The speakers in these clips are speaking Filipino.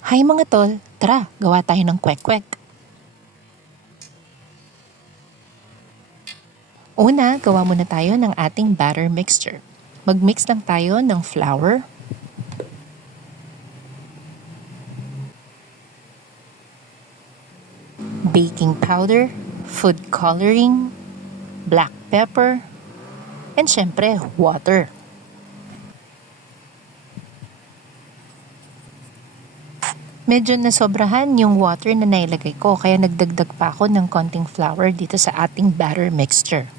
Hi mga tol, tara, gawa tayo ng kwek-kwek. Una, gawa muna tayo ng ating batter mixture. Mag-mix lang tayo ng flour, baking powder, food coloring, black pepper, and syempre, water. Medyo nasobrahan yung water na nailagay ko kaya nagdagdag pa ako ng konting flour dito sa ating batter mixture.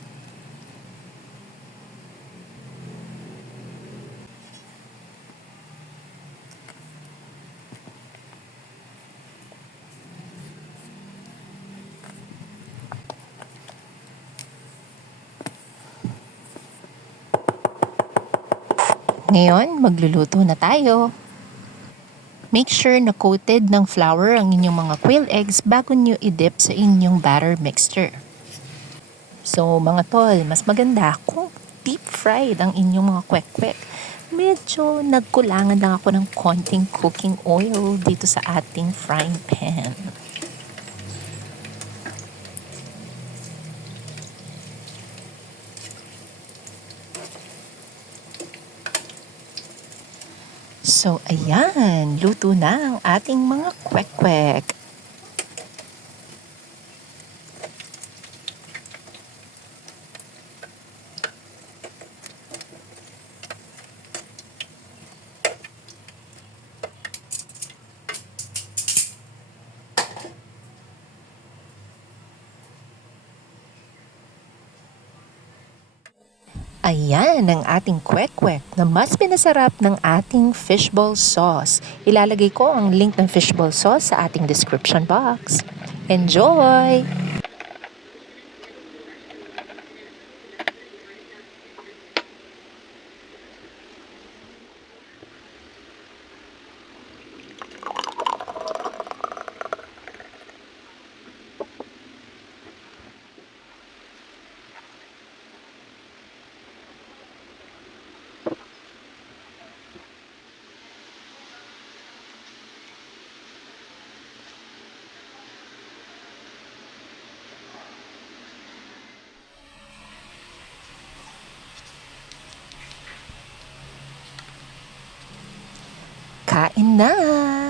Ngayon, magluluto na tayo. Make sure na coated ng flour ang inyong mga quail eggs bago nyo i-dip sa inyong batter mixture. So mga tol, mas maganda kung deep fried ang inyong mga kwek-kwek. Medyo nagkulangan lang ako ng konting cooking oil dito sa ating frying pan. So ayan, luto na ang ating mga kwek-kwek. Ayan ang ating kwek-kwek na mas pinasarap ng ating fishball sauce. Ilalagay ko ang link ng fishball sauce sa ating description box. Enjoy! Kain na!